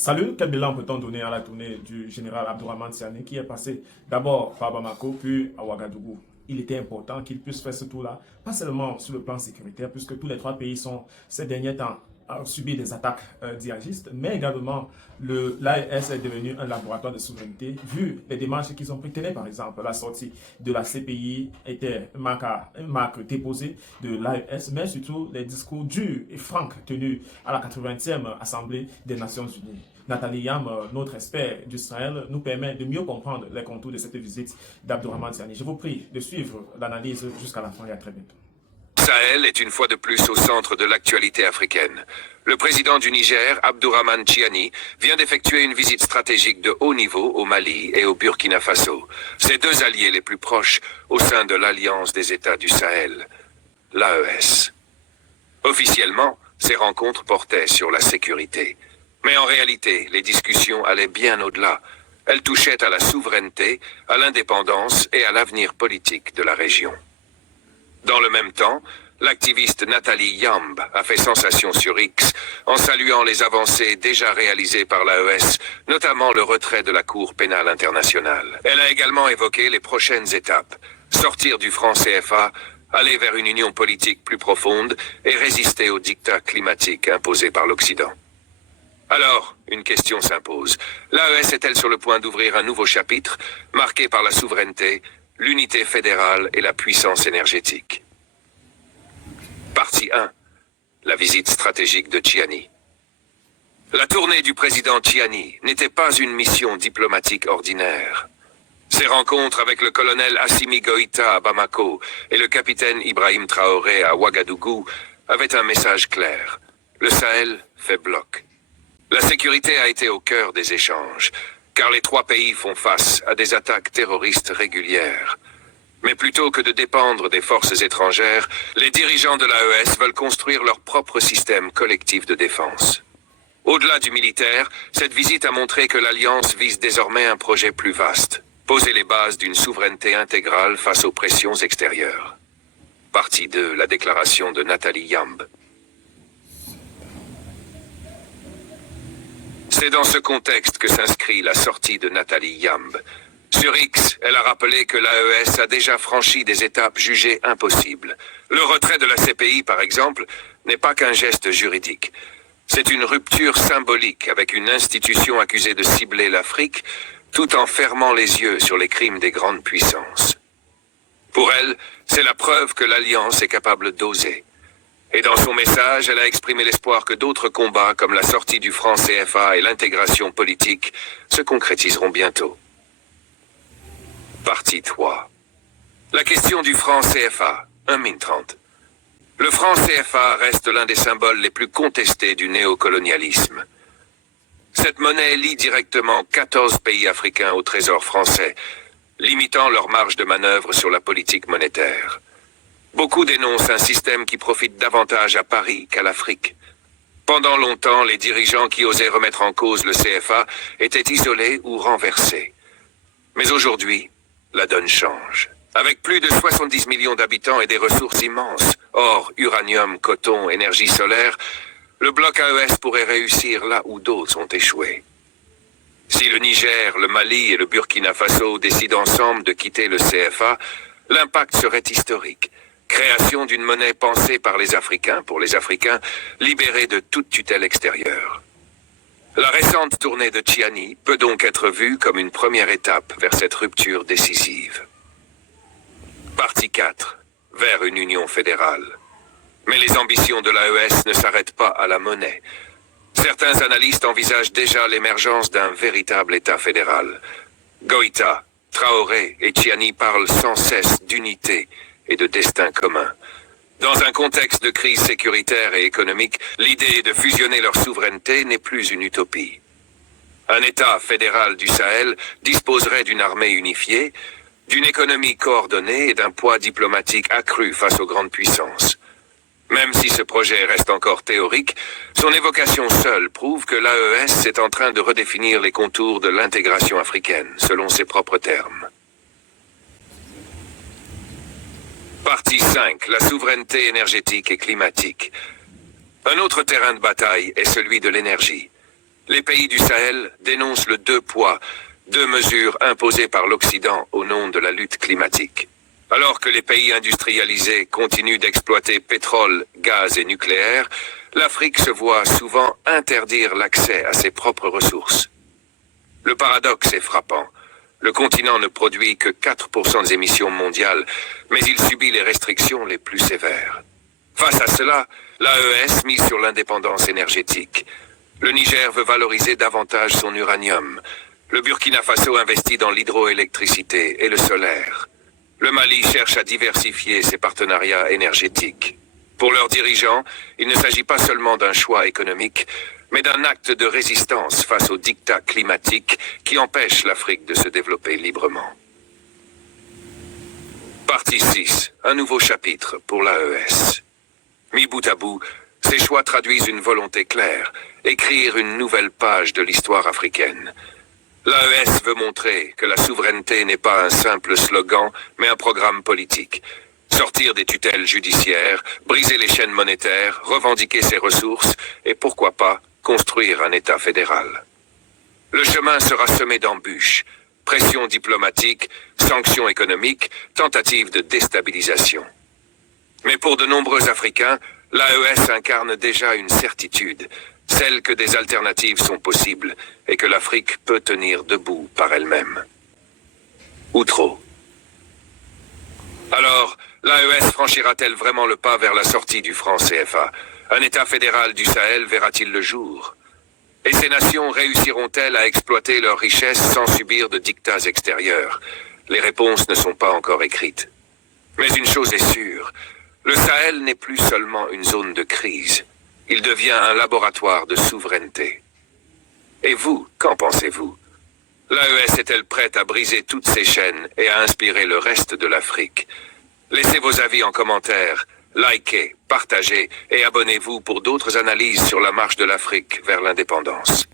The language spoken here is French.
Salut, quel bilan peut-on donner à la tournée du général Abdourahmane Tiani qui est passé d'abord par Bamako puis à Ouagadougou? Il était important qu'il puisse faire ce tour-là, pas seulement sur le plan sécuritaire, puisque tous les trois pays sont ces derniers temps à subir des attaques djihadistes, mais également l'AES est devenu un laboratoire de souveraineté, vu les démarches qu'ils ont pris. Tenez par exemple, la sortie de la CPI était une marque déposée de l'AES, mais surtout les discours durs et francs tenus à la 80e Assemblée des Nations Unies. Nathalie Yam, notre expert du Sahel, nous permet de mieux comprendre les contours de cette visite d'Abdourahmane Tiani. Je vous prie de suivre l'analyse jusqu'à la fin et à très bientôt. Sahel est une fois de plus au centre de l'actualité africaine. Le président du Niger, Abdourahmane Tiani, vient d'effectuer une visite stratégique de haut niveau au Mali et au Burkina Faso, ses deux alliés les plus proches au sein de l'Alliance des États du Sahel, l'AES. Officiellement, ces rencontres portaient sur la sécurité. Mais en réalité, les discussions allaient bien au-delà. Elles touchaient à la souveraineté, à l'indépendance et à l'avenir politique de la région. Dans le même temps, l'activiste Nathalie Yamb a fait sensation sur X en saluant les avancées déjà réalisées par l'AES, notamment le retrait de la Cour pénale internationale. Elle a également évoqué les prochaines étapes: sortir du franc CFA, aller vers une union politique plus profonde et résister aux dictats climatiques imposés par l'Occident. Alors, une question s'impose. L'AES est-elle sur le point d'ouvrir un nouveau chapitre, marqué par la souveraineté, l'unité fédérale et la puissance énergétique? Partie 1. La visite stratégique de Tiani. La tournée du président Tiani n'était pas une mission diplomatique ordinaire. Ses rencontres avec le colonel Assimi Goïta à Bamako et le capitaine Ibrahim Traoré à Ouagadougou avaient un message clair. Le Sahel fait bloc. La sécurité a été au cœur des échanges, car les trois pays font face à des attaques terroristes régulières. Mais plutôt que de dépendre des forces étrangères, les dirigeants de l'AES veulent construire leur propre système collectif de défense. Au-delà du militaire, cette visite a montré que l'Alliance vise désormais un projet plus vaste, poser les bases d'une souveraineté intégrale face aux pressions extérieures. Partie 2, la déclaration de Nathalie Yamb. C'est dans ce contexte que s'inscrit la sortie de Nathalie Yamb. Sur X, elle a rappelé que l'AES a déjà franchi des étapes jugées impossibles. Le retrait de la CPI, par exemple, n'est pas qu'un geste juridique. C'est une rupture symbolique avec une institution accusée de cibler l'Afrique, tout en fermant les yeux sur les crimes des grandes puissances. Pour elle, c'est la preuve que l'Alliance est capable d'oser. Et dans son message, elle a exprimé l'espoir que d'autres combats, comme la sortie du franc CFA et l'intégration politique, se concrétiseront bientôt. Partie 3. La question du franc CFA, 1,30. Le franc CFA reste l'un des symboles les plus contestés du néocolonialisme. Cette monnaie lie directement 14 pays africains au trésor français, limitant leur marge de manœuvre sur la politique monétaire. Beaucoup dénoncent un système qui profite davantage à Paris qu'à l'Afrique. Pendant longtemps, les dirigeants qui osaient remettre en cause le CFA étaient isolés ou renversés. Mais aujourd'hui, la donne change. Avec plus de 70 millions d'habitants et des ressources immenses, or, uranium, coton, énergie solaire, le bloc AES pourrait réussir là où d'autres ont échoué. Si le Niger, le Mali et le Burkina Faso décident ensemble de quitter le CFA, l'impact serait historique. Création d'une monnaie pensée par les Africains, pour les Africains, libérée de toute tutelle extérieure. La récente tournée de Tiani peut donc être vue comme une première étape vers cette rupture décisive. Partie 4. Vers une union fédérale. Mais les ambitions de l'AES ne s'arrêtent pas à la monnaie. Certains analystes envisagent déjà l'émergence d'un véritable État fédéral. Goïta, Traoré et Tiani parlent sans cesse d'unité et de destin commun. Dans un contexte de crise sécuritaire et économique, l'idée de fusionner leur souveraineté n'est plus une utopie. Un État fédéral du Sahel disposerait d'une armée unifiée, d'une économie coordonnée et d'un poids diplomatique accru face aux grandes puissances. Même si ce projet reste encore théorique, son évocation seule prouve que l'AES est en train de redéfinir les contours de l'intégration africaine, selon ses propres termes. Partie 5. La souveraineté énergétique et climatique. Un autre terrain de bataille est celui de l'énergie. les pays du Sahel dénoncent le deux poids, deux mesures imposées par l'Occident au nom de la lutte climatique. Alors que les pays industrialisés continuent d'exploiter pétrole, gaz et nucléaire, l'Afrique se voit souvent interdire l'accès à ses propres ressources. Le paradoxe est frappant. Le continent ne produit que 4% des émissions mondiales, mais il subit les restrictions les plus sévères. Face à cela, l'AES mise sur l'indépendance énergétique. Le Niger veut valoriser davantage son uranium. Le Burkina Faso investit dans l'hydroélectricité et le solaire. Le Mali cherche à diversifier ses partenariats énergétiques. Pour leurs dirigeants, il ne s'agit pas seulement d'un choix économique, mais d'un acte de résistance face aux dictats climatiques qui empêchent l'Afrique de se développer librement. Partie 6. Un nouveau chapitre pour l'AES. Mis bout à bout, ces choix traduisent une volonté claire, écrire une nouvelle page de l'histoire africaine. L'AES veut montrer que la souveraineté n'est pas un simple slogan, mais un programme politique. Sortir des tutelles judiciaires, briser les chaînes monétaires, revendiquer ses ressources et pourquoi pas construire un État fédéral. Le chemin sera semé d'embûches, pression diplomatique, sanctions économiques, tentatives de déstabilisation. Mais pour de nombreux Africains, l'AES incarne déjà une certitude, celle que des alternatives sont possibles et que l'Afrique peut tenir debout par elle-même. Ou trop. Alors, l'AES franchira-t-elle vraiment le pas vers la sortie du franc CFA? Un État fédéral du Sahel verra-t-il le jour? Et ces nations réussiront-elles à exploiter leurs richesses sans subir de dictats extérieurs? Les réponses ne sont pas encore écrites. Mais une chose est sûre, le Sahel n'est plus seulement une zone de crise. Il devient un laboratoire de souveraineté. Et vous, qu'en pensez-vous? L'AES est-elle prête à briser toutes ces chaînes et à inspirer le reste de l'Afrique? Laissez vos avis en commentaire, likez, partagez et abonnez-vous pour d'autres analyses sur la marche de l'Afrique vers l'indépendance.